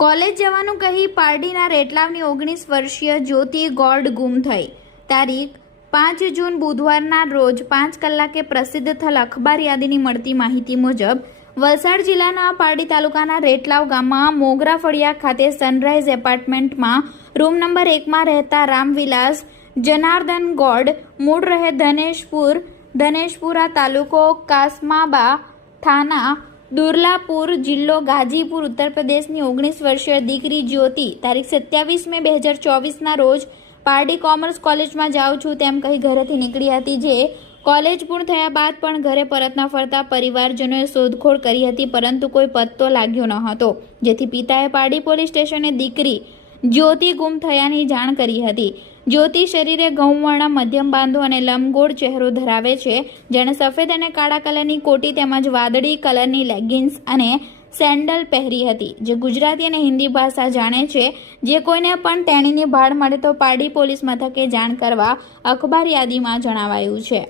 College જવાનું કહી પારડીના રેટલાવની ઓગણીસ વર્ષીય જ્યોતિ ગોલ્ડ ગુમ થઈ. તારીખ, પાંચ જૂન બુધવારના રોજ પાંચ કલાકે પ્રસિદ્ધ થયેલ અખબાર યાદીની મળતી માહિતી મુજબ, વલસાડ જિલ્લાના પારડી તાલુકાના રેટલાવ ગામમાં મોગરા ફળિયા ખાતે સનરાઇઝ એપાર્ટમેન્ટમાં રૂમ નંબર એકમાં રહેતા રામવિલાસ, જનાર્દન ગોડ મૂળ રહે ધનેશપુર, ધનેશપુરા તાલુકો કાસમાબા થાના દુર્લાપુર જિલ્લો ગાજીપુર, ઉત્તર પ્રદેશની ઓગણીસ વર્ષીય દીકરી જ્યોતિ. તારીખ સત્યાવીસ મે બે હજાર ચોવીસના રોજ પારડી કોમર્સ કોલેજમાં જાઉં છું તેમ કહી ઘરેથી નીકળી હતી જે કોલેજ પૂર્ણ થયા બાદ પણ ઘરે પરત ન ફરતા પરિવારજનોએ શોધખોળ કરી હતી, પરંતુ કોઈ પત્તો લાગ્યો ન હતો. જેથી પિતાએ પારડી પોલીસ સ્ટેશને દીકરી જ્યોતિ ગુમ થયાની જાણ કરી હતી. જ્યોતિ શરીરે ઘઉંવર્ણ મધ્યમ બાંધો અને લંબગોળ ચહેરો ધરાવે છે. જેણે સફેદ અને કાળા કલરની કોટી તેમજ વાદળી કલરની લેગિન્સ અને સેન્ડલ પહેરી હતી, જે ગુજરાતી અને હિન્દી ભાષા જાણે છે. જે કોઈને પણ તેણીની ભાળ મળે તો પારડી પોલીસ મથકે જાણ કરવા અખબાર યાદીમાં જણાવાયું છે.